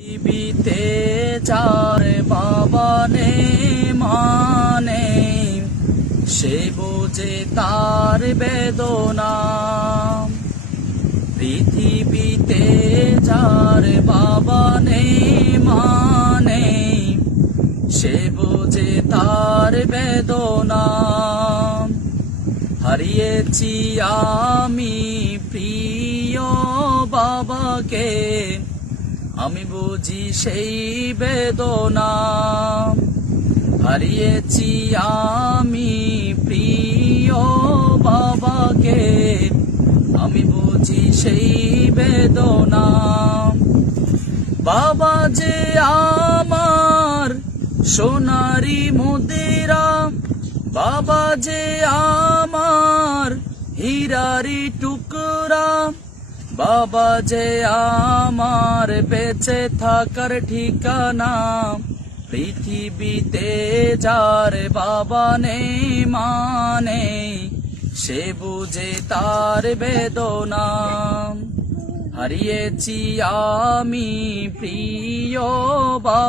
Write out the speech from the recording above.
পৃথিবীতে চার বাবা নে মানে সে বোঝে তার বেদনা। পৃথিবীতে যার বাবা নে মানে সে বোঝে তার বেদনা। হারিয়েছি আমি প্রিয় বাবাকে আমি বুঝি সেই বেদনা হারিয়েছি আমি প্রিয় বাবাকে। আমি বুঝি সেই বেদনা বাবা যে আমার সোনারি মুদিরা, বাবা যে আমার হীরারি টুকরা। বাবা যে আমার বেঁচে থাকার ঠিকানা, পৃথিবীতে যার বাবা নেই মানে সে বুঝে তার বেদনা। হারিয়েছি আমি প্রিয় বাবা।